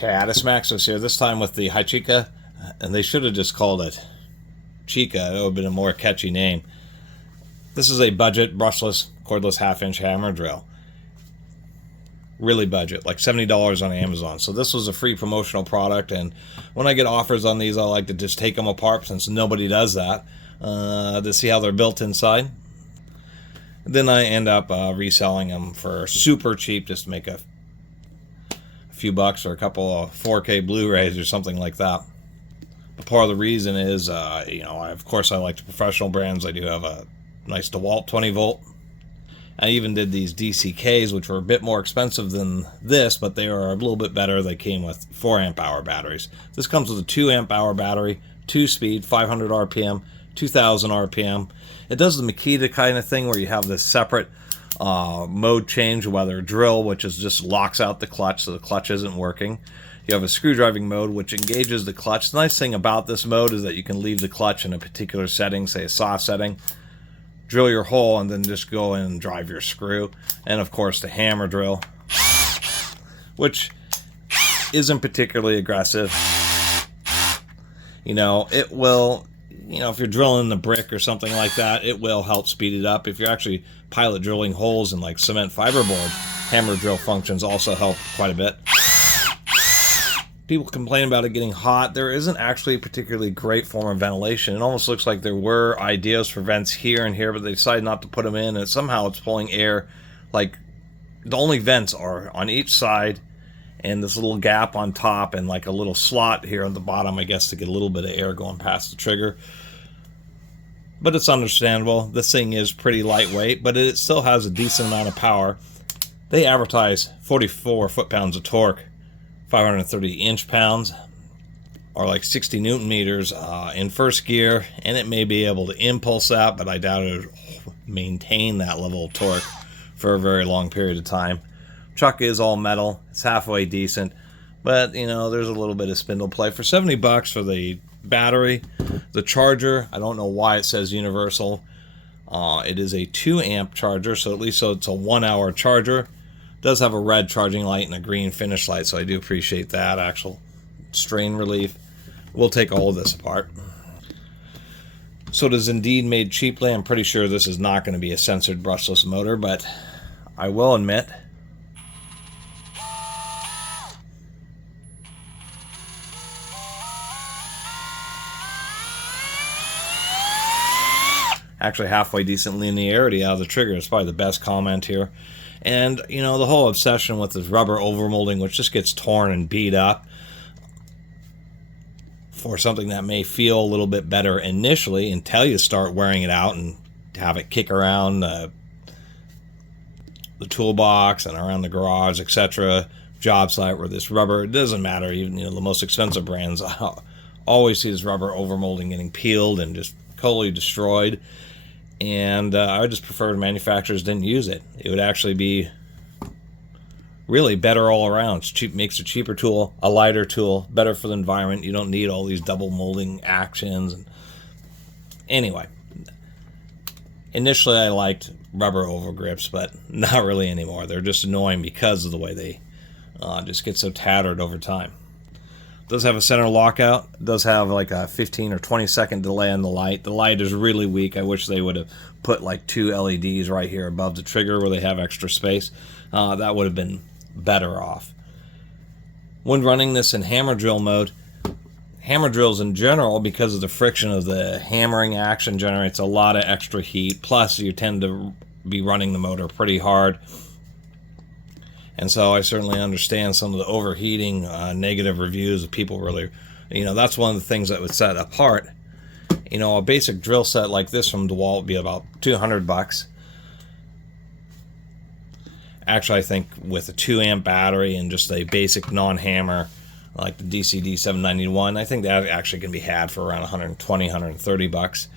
Catus Maximus here, this time with the Hychika, and they should have just called it Chica. It would have been a more catchy name. This is a budget, brushless, cordless half-inch hammer drill. Really budget, like $70 on Amazon. So this was a free promotional product, and when I get offers on these, I like to just take them apart since nobody does that, to see how they're built inside. Then I end up reselling them for super cheap, just to make a few bucks or a couple of 4K Blu-rays or something like that. But part of the reason is, of course I like the professional brands. I do have a nice DeWalt 20 volt. I even did these DCKs, which were a bit more expensive than this, but they are a little bit better. They came with 4 amp hour batteries. This comes with a 2 amp hour battery, 2-speed, 500 RPM, 2000 RPM. It does the Makita kind of thing where you have this separate mode change, whether drill, which is just locks out the clutch, so the clutch isn't working. You have a screwdriving mode, which engages the clutch. The nice thing about this mode is that you can leave the clutch in a particular setting, say a soft setting, drill your hole, and then just go in and drive your screw. And of course the hammer drill, which isn't particularly aggressive. It will, if you're drilling the brick or something like that, it will help speed it up. If you're actually pilot drilling holes in like cement fiberboard, hammer drill functions also help quite a bit. People complain about it getting hot. There isn't actually a particularly great form of ventilation. It almost looks like there were ideas for vents here and here, but they decided not to put them in, and somehow it's pulling air. Like, the only vents are on each side, and this little gap on top, and like a little slot here on the bottom, I guess, to get a little bit of air going past the trigger. But it's understandable. This thing is pretty lightweight, but it still has a decent amount of power. They advertise 44 foot-pounds of torque, 530 inch-pounds, or like 60 newton meters in first gear, and it may be able to impulse that, but I doubt it would maintain that level of torque for a very long period of time. Chuck is all metal. It's halfway decent, but there's a little bit of spindle play. For 70 bucks for the battery, the charger, I don't know why it says universal. It is a 2 amp charger, so at least it's a 1 hour charger. It does have a red charging light and a green finish light, so I do appreciate that. Actual strain relief. We'll take all of this apart. So it is indeed made cheaply. I'm pretty sure this is not going to be a censored brushless motor, but I will admit, actually halfway decent linearity out of the trigger is probably the best comment here. And the whole obsession with this rubber overmolding, which just gets torn and beat up for something that may feel a little bit better initially until you start wearing it out and have it kick around the toolbox and around the garage, etc. Job site where this rubber, it doesn't matter, even the most expensive brands, I always see this rubber overmolding getting peeled and just totally destroyed. And I just prefer manufacturers didn't use it. It would actually be really better all around. It's cheap, makes a cheaper tool, a lighter tool, better for the environment. You don't need all these double molding actions. Anyway, initially I liked rubber over grips, but not really anymore. They're just annoying because of the way they just get so tattered over time. It does have a center lockout. It does have like a 15 or 20 second delay on the light. The light is really weak. I wish they would have put like 2 LEDs right here above the trigger where they have extra space. That would have been better off. When running this in hammer drill mode, hammer drills in general, because of the friction of the hammering action, generates a lot of extra heat. Plus you tend to be running the motor pretty hard. And so I certainly understand some of the overheating negative reviews of people really, that's one of the things that would set apart. A basic drill set like this from DeWalt would be about 200 bucks. Actually, I think with a 2 amp battery and just a basic non-hammer like the DCD 791, I think that actually can be had for around 120, 130 bucks.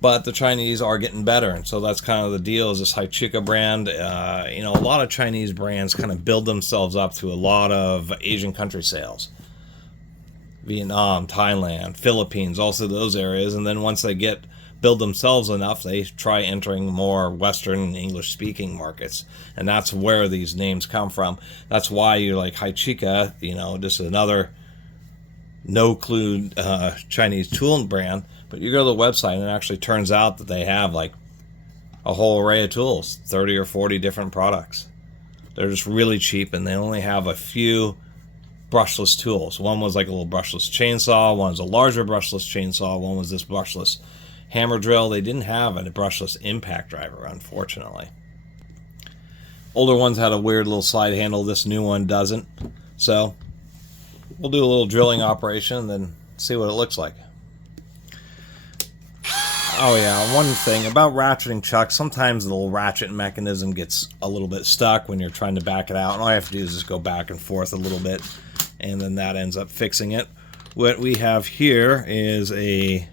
But the Chinese are getting better, and so that's kind of the deal. Is this Hychika brand? A lot of Chinese brands kind of build themselves up through a lot of Asian country sales. Vietnam, Thailand, Philippines, also those areas. And then once they get build themselves enough, they try entering more Western and English-speaking markets. And that's where these names come from. That's why you're like Hychika, you know, just another no-clue Chinese tool brand. But you go to the website and it actually turns out that they have like a whole array of tools, 30 or 40 different products. They're just really cheap, and they only have a few brushless tools. One was like a little brushless chainsaw, one was a larger brushless chainsaw, one was this brushless hammer drill. They didn't have a brushless impact driver, unfortunately. Older ones had a weird little slide handle. This new one doesn't. So we'll do a little drilling operation and then see what it looks like. Oh yeah, one thing about ratcheting chucks, sometimes the little ratchet mechanism gets a little bit stuck when you're trying to back it out, and all you have to do is just go back and forth a little bit, and then that ends up fixing it. What we have here is a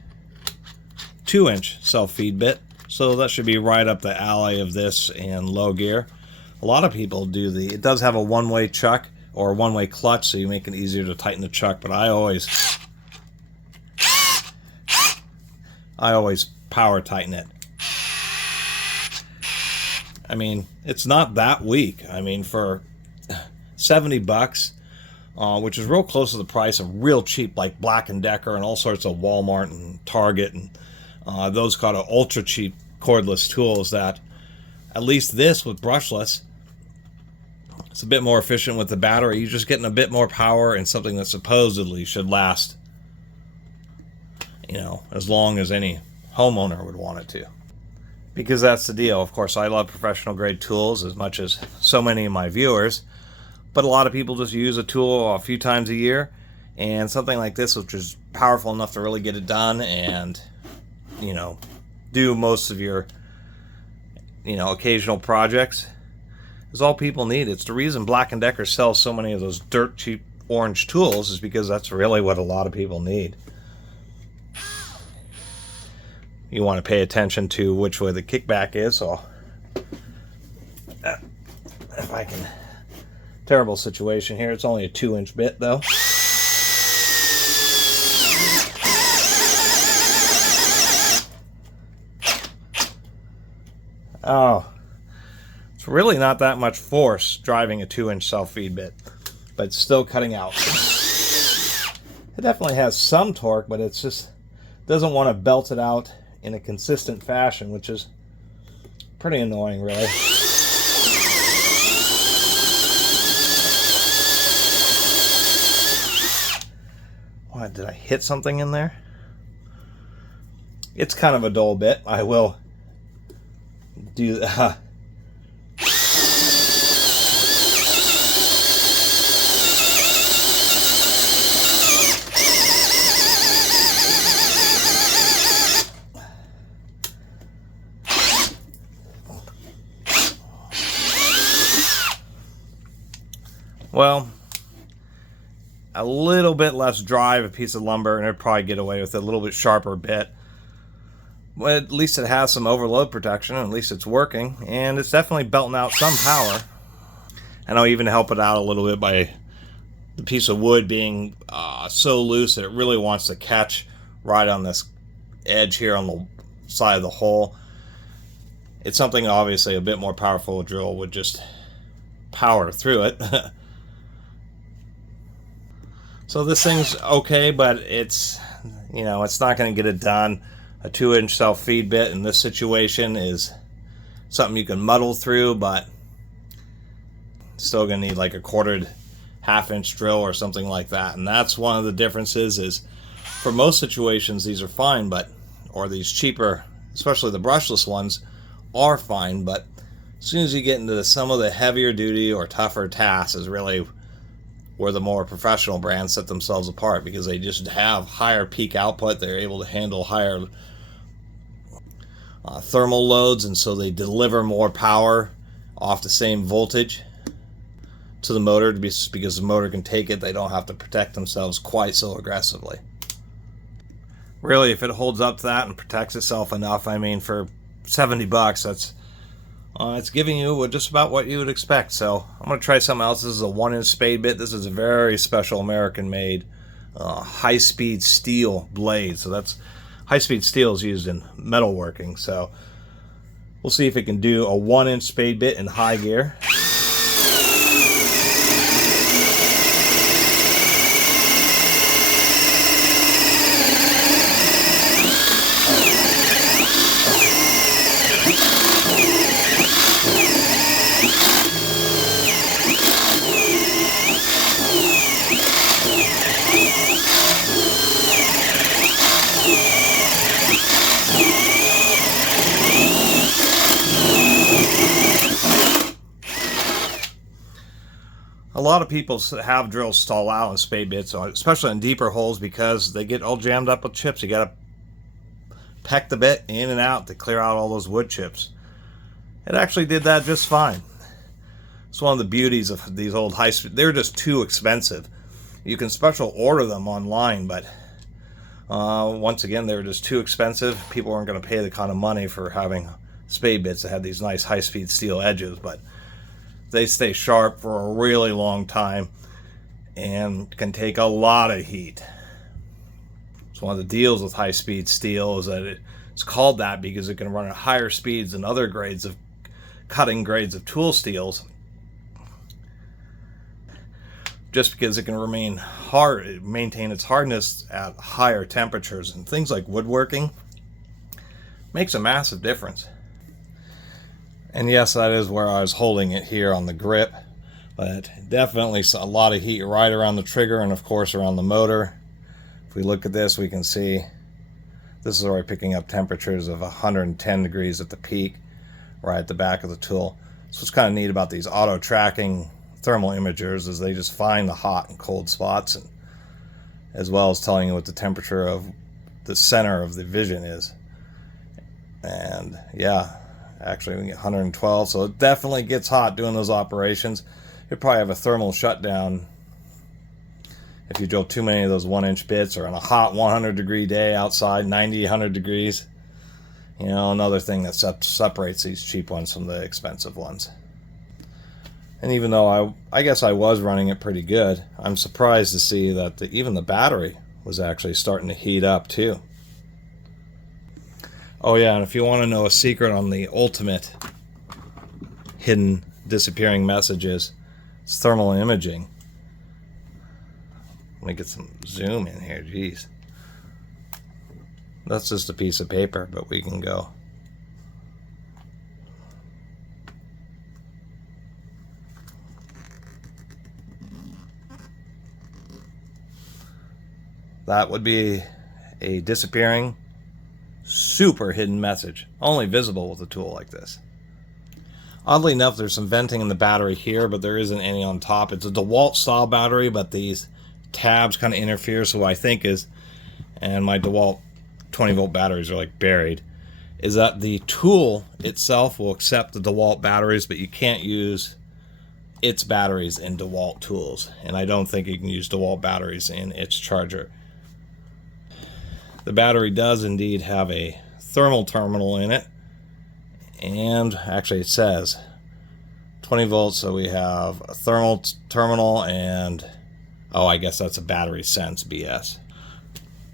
2-inch self-feed bit, so that should be right up the alley of this and low gear. A lot of people do it does have a one-way chuck or one-way clutch, so you make it easier to tighten the chuck, but I always power tighten it. I mean, it's not that weak. I mean, for 70 bucks, which is real close to the price of real cheap, like Black & Decker and all sorts of Walmart and Target and those kind of ultra cheap cordless tools, that at least this with brushless, it's a bit more efficient with the battery. You're just getting a bit more power and something that supposedly should last, you know, as long as any homeowner would want it to. Because that's the deal. Of course, I love professional grade tools as much as so many of my viewers, but a lot of people just use a tool a few times a year, and something like this, which is powerful enough to really get it done and, you know, do most of your, you know, occasional projects, is all people need. It's the reason Black & Decker sells so many of those dirt cheap orange tools, is because that's really what a lot of people need. You want to pay attention to which way the kickback is, so if I can, terrible situation here. It's only a 2-inch bit though. Oh, it's really not that much force driving a 2-inch self-feed bit, but it's still cutting out. It definitely has some torque, but it's just doesn't want to belt it out in a consistent fashion, which is pretty annoying, really. What, did I hit something in there? It's kind of a dull bit. I will do that. Well, a little bit less drive, a piece of lumber, and it'd probably get away with a little bit sharper bit. But at least it has some overload protection, and at least it's working, and it's definitely belting out some power. And I'll even help it out a little bit by the piece of wood being so loose that it really wants to catch right on this edge here on the side of the hole. It's something obviously a bit more powerful drill would just power through it. So this thing's okay, but it's, you know, it's not going to get it done. A 2-inch self-feed bit in this situation is something you can muddle through, but still going to need like a quartered half-inch drill or something like that. And that's one of the differences, is for most situations these are fine, but, or these cheaper, especially the brushless ones, are fine, but as soon as you get into some of the heavier duty or tougher tasks is really where the more professional brands set themselves apart, because they just have higher peak output. They're able to handle higher thermal loads, and so they deliver more power off the same voltage to the motor, because the motor can take it. They don't have to protect themselves quite so aggressively. Really, if it holds up to that and protects itself enough, I mean, for 70 bucks, that's it's giving you just about what you would expect. So I'm going to try something else. This is a 1-inch spade bit. This is a very special American-made high-speed steel blade. So that's high-speed steel is used in metalworking, so we'll see if it can do a 1-inch spade bit in high gear. A lot of people have drills stall out on spade bits, especially in deeper holes, because they get all jammed up with chips. You got to peck the bit in and out to clear out all those wood chips. It actually did that just fine. It's one of the beauties of these old high-speed. They're just too expensive. You can special order them online, but once again, they were just too expensive. People weren't going to pay the kind of money for having spade bits that had these nice high-speed steel edges, but they stay sharp for a really long time and can take a lot of heat. It's one of the deals with high-speed steel is that it's called that because it can run at higher speeds than other grades of cutting grades of tool steels, just because it can maintain its hardness at higher temperatures. And things like woodworking makes a massive difference. And yes, that is where I was holding it here on the grip, but definitely a lot of heat right around the trigger and of course around the motor. If we look at this, we can see this is already picking up temperatures of 110 degrees at the peak, right at the back of the tool. So what's kind of neat about these auto tracking thermal imagers is they just find the hot and cold spots, and as well as telling you what the temperature of the center of the vision is. And yeah, actually we get 112, so it definitely gets hot doing those operations. You'd probably have a thermal shutdown if you drill too many of those 1-inch bits, or on a hot 100 degree day outside, 90, 100 degrees. You know, another thing that separates these cheap ones from the expensive ones. And even though I guess I was running it pretty good, I'm surprised to see that even the battery was actually starting to heat up too. Oh yeah, and if you want to know a secret on the ultimate hidden disappearing messages, it's thermal imaging. Let me get some zoom in here, geez. That's just a piece of paper, but we can go. That would be a disappearing, super hidden message, only visible with a tool like this. Oddly enough, there's some venting in the battery here, but there isn't any on top. It's a DeWalt style battery, but these tabs kind of interfere, so what I think is, and my DeWalt 20-volt batteries are like buried, is that the tool itself will accept the DeWalt batteries, but you can't use its batteries in DeWalt tools, and I don't think you can use DeWalt batteries in its charger. The battery does indeed have a thermal terminal in it, and actually it says 20 volts, so we have a thermal terminal and, oh, I guess that's a battery sense BS.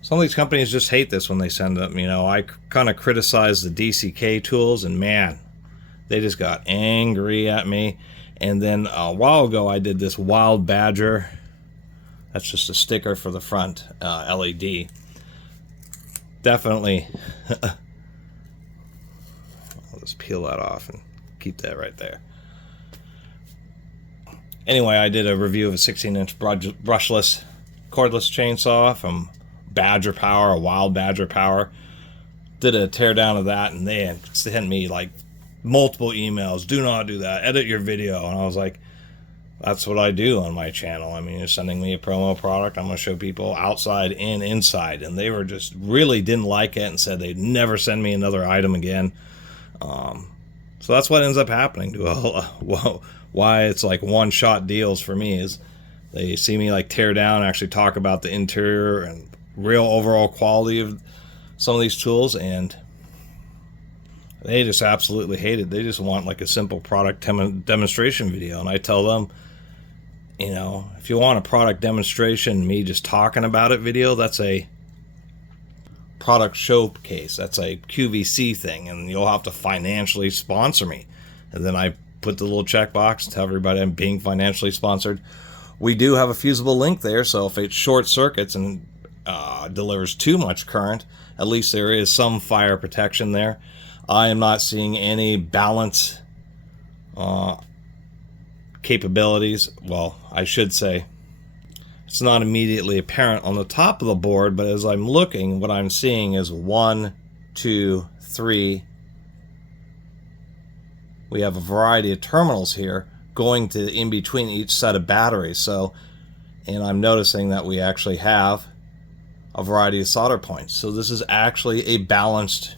Some of these companies just hate this when they send them. You know, I kind of criticize the DCK tools, and man, they just got angry at me. And then a while ago I did this Wild Badger. That's just a sticker for the front LED. Definitely. I'll just peel that off and keep that right there. Anyway, I did a review of a 16-inch brushless cordless chainsaw from Badger Power, a Wild Badger Power. Did a teardown of that, and they sent me like multiple emails. Do not do that. Edit your video. And I was like, that's what I do on my channel. I mean, you're sending me a promo product. I'm going to show people outside and inside. And they were just really didn't like it and said they'd never send me another item again. So that's what ends up happening to why it's like one-shot deals for me is they see me like tear down, actually talk about the interior and real overall quality of some of these tools, and they just absolutely hate it. They just want like a simple product demonstration video. And I tell them, you know, if you want a product demonstration, me just talking about it video, that's a product showcase. That's a QVC thing, and you'll have to financially sponsor me. And then I put the little checkbox to tell everybody I'm being financially sponsored. We do have a fusible link there, so if it short circuits and delivers too much current, at least there is some fire protection there. I am not seeing any balance capabilities. Well, I should say it's not immediately apparent on the top of the board, but as I'm looking, what I'm seeing is 1, 2, 3. We have a variety of terminals here going to in between each set of batteries. So, and I'm noticing that we actually have a variety of solder points. So this is actually a balanced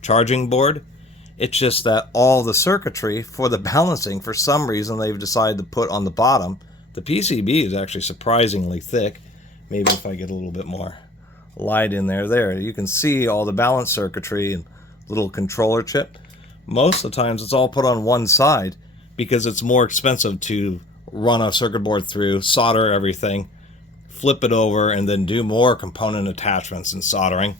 charging board. It's just that all the circuitry for the balancing, for some reason, they've decided to put on the bottom. The PCB is actually surprisingly thick. Maybe if I get a little bit more light in there, you can see all the balance circuitry and little controller chip. Most of the times it's all put on one side because it's more expensive to run a circuit board through, solder everything, flip it over, and then do more component attachments and soldering.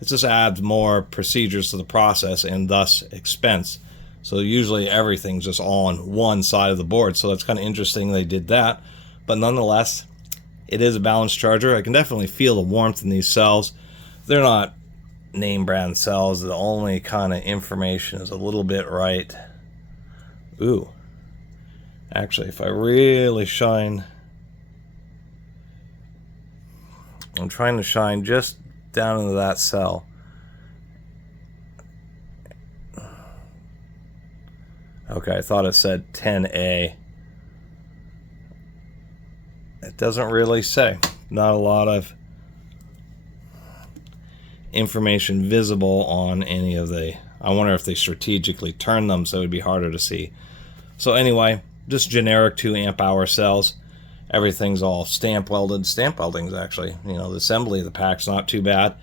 It just adds more procedures to the process and thus expense. So usually everything's just all on one side of the board. So that's kind of interesting they did that. But nonetheless, it is a balanced charger. I can definitely feel the warmth in these cells. They're not name brand cells. The only kind of information is a little bit right. Ooh. Actually, if I really shine, I'm trying to shine just down into that cell. Okay, I thought it said 10A. It doesn't really say. Not a lot of information visible on any of the... I wonder if they strategically turned them so it would be harder to see. So anyway, just generic 2 amp hour cells. Everything's all stamp welded. Stamp welding's actually, the assembly of the pack's not too bad.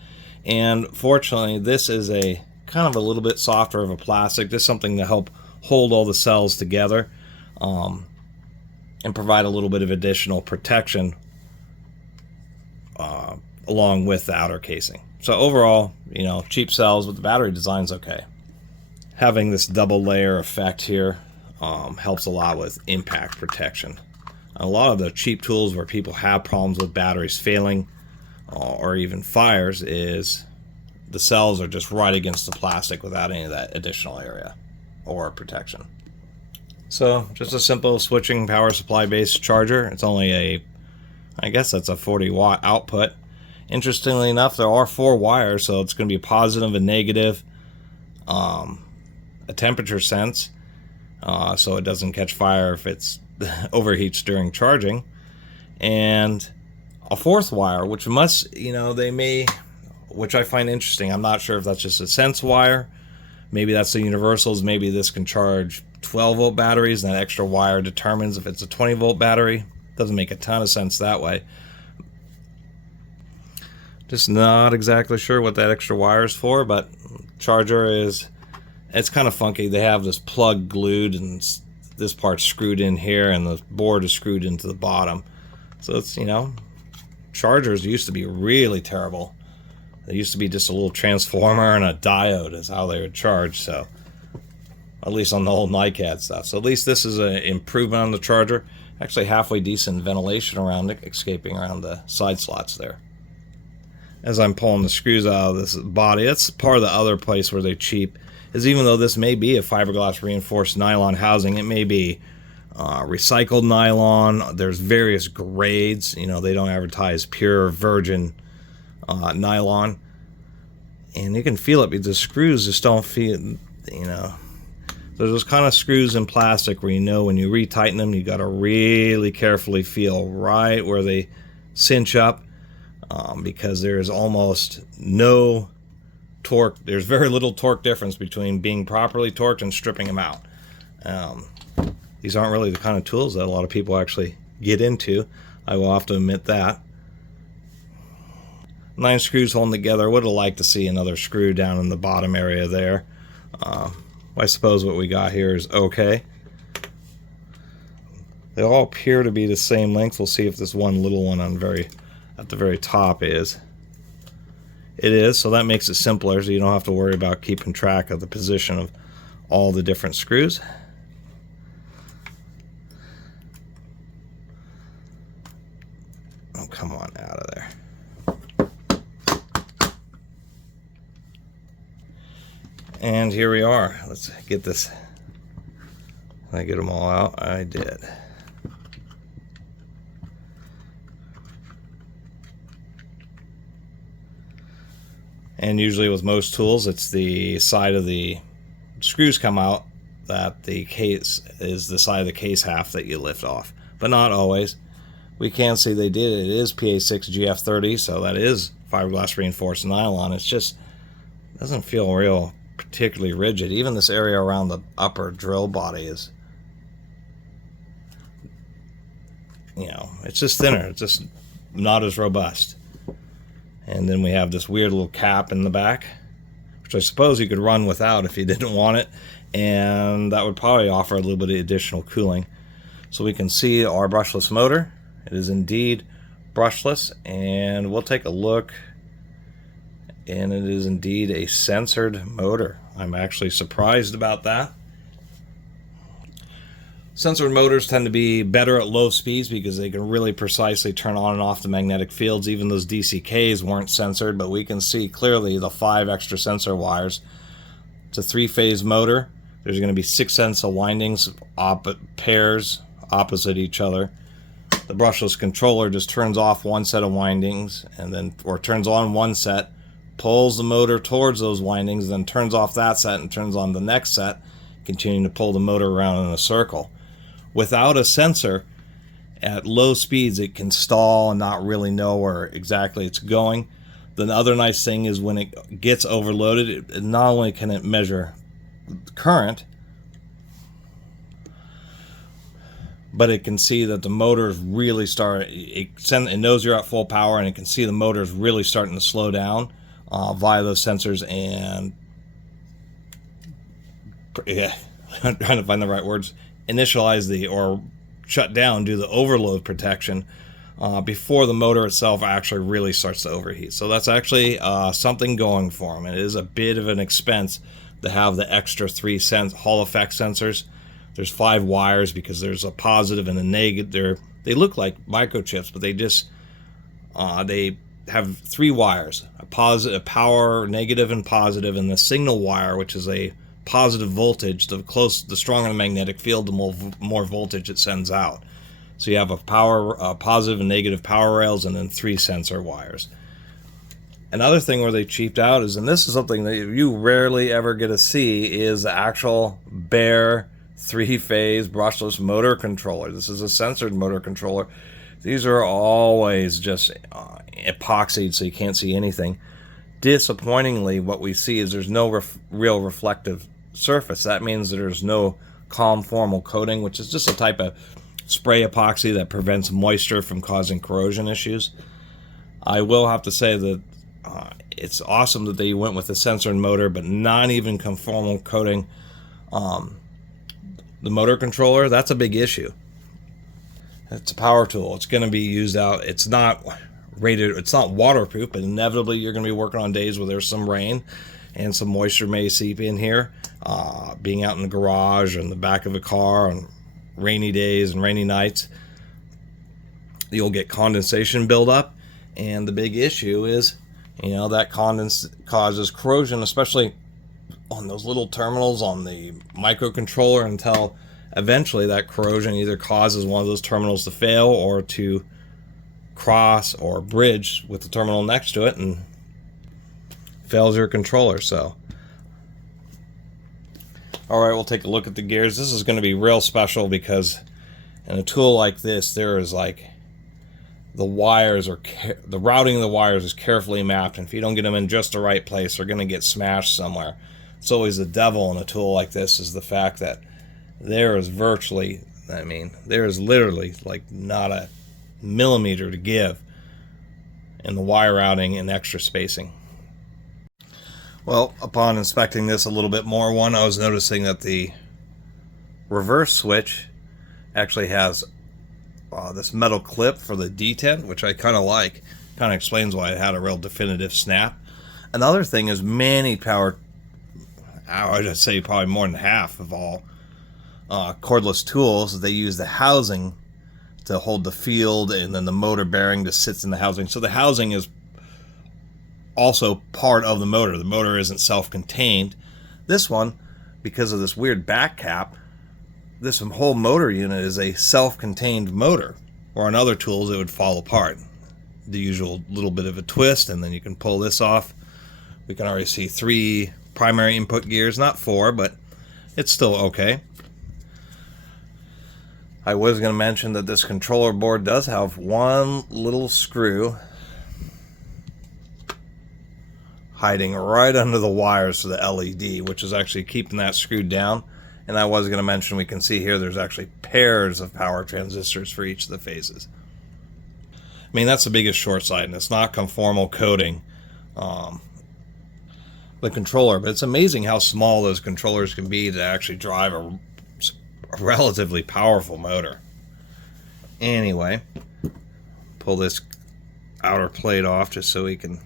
And fortunately, this is a kind of a little bit softer of a plastic. Just something to help hold all the cells together and provide a little bit of additional protection along with the outer casing. So overall, cheap cells, but the battery design's okay. Having this double layer effect here helps a lot with impact protection. A lot of the cheap tools where people have problems with batteries failing or even fires is the cells are just right against the plastic without any of that additional area or protection. So just a simple switching power supply based charger. It's only I guess that's a 40 watt output. Interestingly enough, there are 4 wires, so it's going to be positive and negative, a temperature sense, so it doesn't catch fire if it's overheats during charging, and a 4th wire, which must, they may, which I find interesting. I'm not sure if that's just a sense wire. Maybe that's the universals. Maybe this can charge 12 volt batteries, and that extra wire determines if it's a 20 volt battery. Doesn't make a ton of sense that way. Just not exactly sure what that extra wire is for, but charger is, it's kind of funky. They have this plug glued and this part's screwed in here and the board is screwed into the bottom. So it's, chargers used to be really terrible. They used to be just a little transformer and a diode is how they would charge, so at least on the old NiCad stuff. So at least this is an improvement on the charger. Actually halfway decent ventilation around it, escaping around the side slots there. As I'm pulling the screws out of this body, that's part of the other place where they're cheap, is even though this may be a fiberglass reinforced nylon housing, it may be recycled nylon. There's various grades. They don't advertise pure virgin nylon. And you can feel it because the screws just don't feel, There's those kind of screws in plastic where when you retighten them, you got to really carefully feel right where they cinch up. Because there's almost no torque. There's very little torque difference between being properly torqued and stripping them out. These aren't really the kind of tools that a lot of people actually get into. I will have to admit that. 9 screws holding together. Would have liked to see another screw down in the bottom area there. I suppose what we got here is okay. They all appear to be the same length. We'll see if this one little one at the very top is. It is, so that makes it simpler, so you don't have to worry about keeping track of the position of all the different screws. Oh, come on, out of there. And here we are. Let's get this. Did I get them all out? I did. And usually with most tools, it's the side of the screws come out that the case is the side of the case half that you lift off. But not always. We can see they did it. It is PA6 GF30, so that is fiberglass reinforced nylon. It's just doesn't feel real particularly rigid. Even this area around the upper drill body is, you know, it's just thinner. It's just not as robust. And then we have this weird little cap in the back, which I suppose you could run without if you didn't want it, and that would probably offer a little bit of additional cooling. So we can see our brushless motor. It is indeed brushless, and we'll take a look, and it is indeed a sensored motor. I'm actually surprised about that. Sensored motors tend to be better at low speeds because they can really precisely turn on and off the magnetic fields. Even those DCKs weren't censored, but we can see clearly the 5 extra sensor wires. It's a 3-phase motor. There's going to be 6 sets of windings, pairs opposite each other. The brushless controller just turns off one set of windings, and then, or turns on one set, pulls the motor towards those windings, then turns off that set and turns on the next set, continuing to pull the motor around in a circle. Without a sensor, at low speeds it can stall and not really know where exactly it's going. The other nice thing is when it gets overloaded, it not only can it measure current, but it can see that the motors really start, it knows you're at full power, and it can see the motors really starting to slow down via those sensors, and yeah, I'm trying to find the right words, initialize the, or shut down, do the overload protection before the motor itself actually really starts to overheat. So that's actually something going for them. It is a bit of an expense to have the extra 3 Hall effect sensors. There's 5 wires because there's a positive and a negative. They look like microchips, but they just they have 3 wires: a positive, a power, negative, and positive, and the signal wire, which is a positive voltage. The stronger the magnetic field, the more voltage it sends out. So you have a positive and negative power rails, and then 3 sensor wires. Another thing where they cheaped out is, and this is something that you rarely ever get to see, is the actual bare 3-phase brushless motor controller. This is a sensored motor controller. These are always just epoxied, so you can't see anything. Disappointingly, what we see is there's no real reflective surface. That means that there's no conformal coating, which is just a type of spray epoxy that prevents moisture from causing corrosion issues. I will have to say that it's awesome that they went with the sensored motor, but not even conformal coating the motor controller. That's a big issue. It's a power tool. It's going to be used out. It's not rated, it's not waterproof, but inevitably you're going to be working on days where there's some rain and some moisture may seep in here. Being out in the garage or in the back of a car on rainy days and rainy nights, you'll get condensation buildup, and the big issue is, you know, that causes corrosion, especially on those little terminals on the microcontroller, until eventually that corrosion either causes one of those terminals to fail or to cross or bridge with the terminal next to it and fails your controller. So alright, we'll take a look at the gears. This is going to be real special because in a tool like this, there is like the wires are the routing of the wires is carefully mapped, and if you don't get them in just the right place, they're going to get smashed somewhere. It's always the devil in a tool like this, is the fact that there is virtually, I mean, there is literally like not a millimeter to give in the wire routing and extra spacing. Well, upon inspecting this a little bit more, I was noticing that the reverse switch actually has this metal clip for the detent, which I kind of like. Kind of explains why it had a real definitive snap. Another thing is many power, I would say probably more than half of all cordless tools, they use the housing to hold the field, and then the motor bearing just sits in the housing. So the housing is also part of the motor. The motor isn't self-contained. This one, because of this weird back cap, this whole motor unit is a self-contained motor. Or on other tools, it would fall apart. The usual little bit of a twist, and then you can pull this off. We can already see 3 primary input gears, not 4, but it's still okay. I was going to mention that this controller board does have one little screw hiding right under the wires to the LED, which is actually keeping that screwed down. And I was going to mention, we can see here there's actually pairs of power transistors for each of the phases. I mean, that's the biggest short side, and it's not conformal coating the controller, but it's amazing how small those controllers can be to actually drive a relatively powerful motor. Anyway, pull this outer plate off just so we can,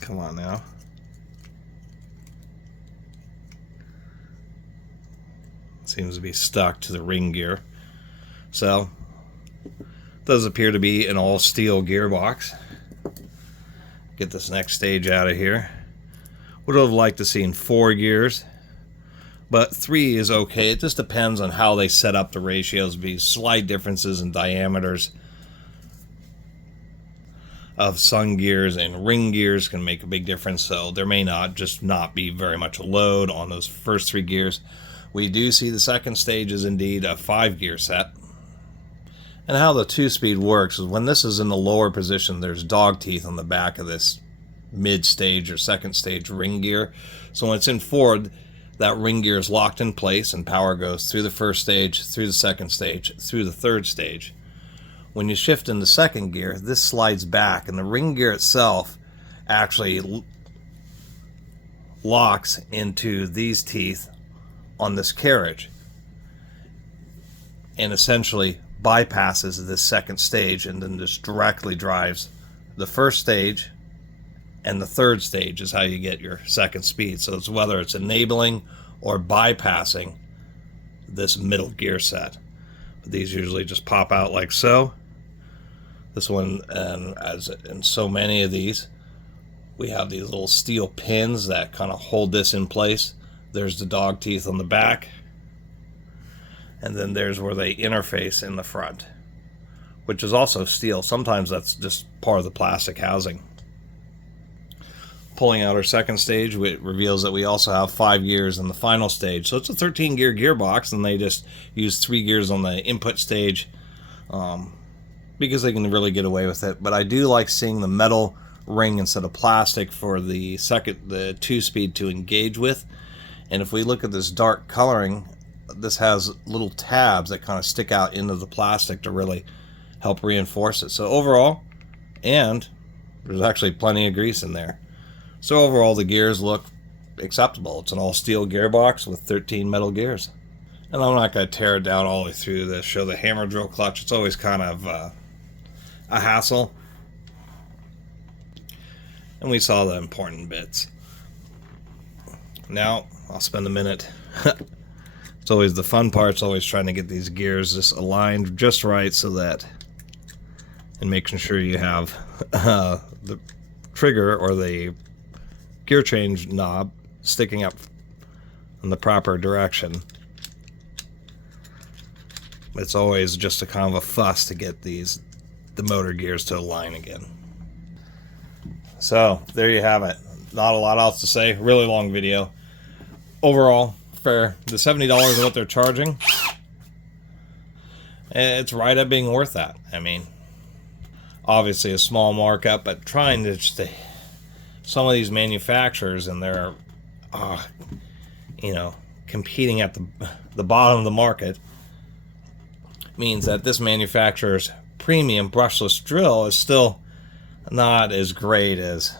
come on now. Seems to be stuck to the ring gear. So, does appear to be an all steel gearbox. Get this next stage out of here. Would have liked to see in 4 gears, but 3 is okay. It just depends on how they set up the ratios. Be slight differences in diameters of sun gears and ring gears can make a big difference, so there may not be very much load on those first 3 gears. We do see the second stage is indeed a 5-gear set. And how the 2-speed works is when this is in the lower position, there's dog teeth on the back of this mid-stage or second stage ring gear. So when it's in forward, that ring gear is locked in place and power goes through the first stage, through the second stage, through the third stage. When you shift into second gear, this slides back, and the ring gear itself actually locks into these teeth on this carriage and essentially bypasses this second stage, and then just directly drives the first stage, and the third stage is how you get your second speed. So it's whether it's enabling or bypassing this middle gear set. But these usually just pop out like so. This one, and as in so many of these, we have these little steel pins that kind of hold this in place. There's the dog teeth on the back, and then there's where they interface in the front, which is also steel. Sometimes that's just part of the plastic housing. Pulling out our second stage, it reveals that we also have 5 gears in the final stage. So it's a 13-gear gearbox, and they just use 3 gears on the input stage because they can really get away with it. But I do like seeing the metal ring instead of plastic for the 2-speed to engage with. And if we look at this dark coloring, this has little tabs that kind of stick out into the plastic to really help reinforce it. So overall, and there's actually plenty of grease in there. So overall, the gears look acceptable. It's an all steel gearbox with 13 metal gears. And I'm not going to tear it down all the way through to show the hammer drill clutch. It's always kind of a hassle. And we saw the important bits. Now, I'll spend a minute. It's always the fun part. It's always trying to get these gears just aligned just right so that, and making sure you have the trigger or the gear change knob sticking up in the proper direction. It's always just a kind of a fuss to get the motor gears to align again. So there you have it. Not a lot else to say. Really long video. Overall, for the $70 of what they're charging, it's right at being worth that. I mean, obviously a small markup, but trying to just some of these manufacturers, and they're competing at the bottom of the market, means that this manufacturer's premium brushless drill is still not as great as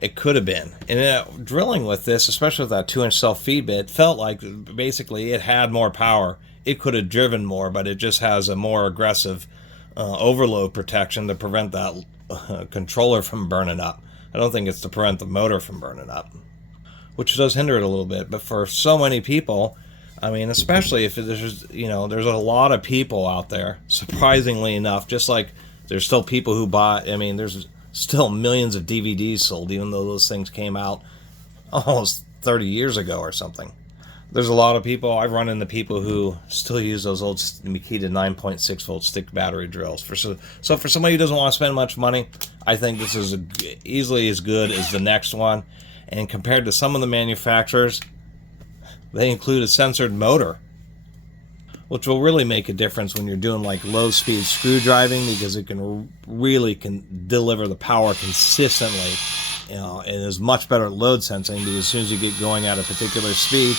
it could have been. And drilling with this, especially with that 2-inch self-feed bit, felt like basically it had more power it could have driven more, but it just has a more aggressive overload protection to prevent that controller from burning up. I don't think it's to prevent the motor from burning up, which does hinder it a little bit. But for so many people, I mean, especially if there's, you know, there's a lot of people out there, surprisingly enough, just like there's still people who buy, I mean, there's still millions of DVDs sold, even though those things came out almost 30 years ago or something. There's a lot of people, I've run into people who still use those old Makita 9.6 volt stick battery drills. So for somebody who doesn't want to spend much money, I think this is easily as good as the next one. And compared to some of the manufacturers, they include a censored motor, which will really make a difference when you're doing like low speed screw driving, because it can deliver the power consistently, you know, and is much better at load sensing, because as soon as you get going at a particular speed,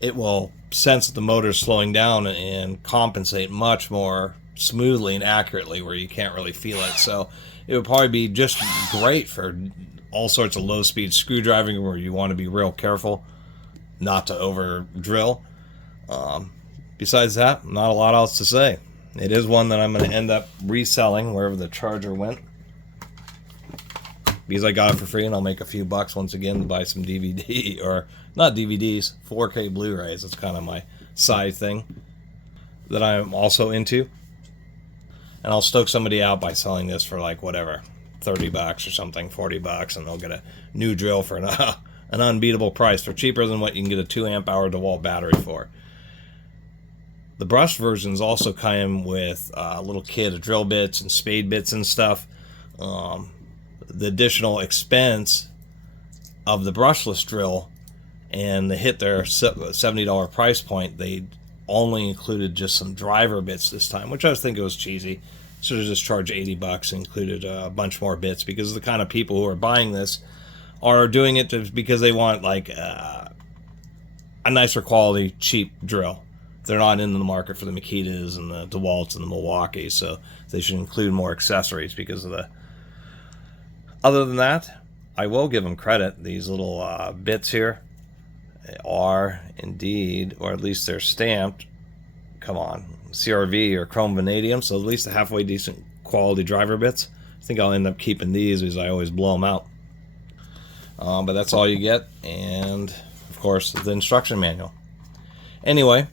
it will sense that the motor is slowing down and compensate much more smoothly and accurately where you can't really feel it. So it would probably be just great for all sorts of low speed screw driving where you want to be real careful not to over drill. Besides that, not a lot else to say. It is one that I'm going to end up reselling wherever the charger went, because I got it for free, and I'll make a few bucks once again to buy some DVD, or not DVDs, 4K Blu-rays. That's kind of my side thing that I'm also into. And I'll stoke somebody out by selling this for like whatever, 30 bucks or something, 40 bucks, and they'll get a new drill for an unbeatable price, for cheaper than what you can get a 2 amp hour DeWalt battery for. The brush versions also come with a little kit of drill bits and spade bits and stuff. The additional expense of the brushless drill, and to hit their $70 price point, they only included just some driver bits this time, which I was thinking was cheesy. Should have just charged 80 bucks and included a bunch more bits, because the kind of people who are buying this are doing it because they want like a nicer quality, cheap drill. They're not in the market for the Makitas and the DeWalts and the Milwaukees, so they should include more accessories because of the... Other than that, I will give them credit. These little bits here are indeed, or at least they're stamped, come on, CRV or chrome vanadium, so at least a halfway decent quality driver bits. I think I'll end up keeping these, because I always blow them out. But that's all you get, and of course the instruction manual. Anyway,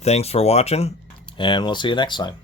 thanks for watching, and we'll see you next time.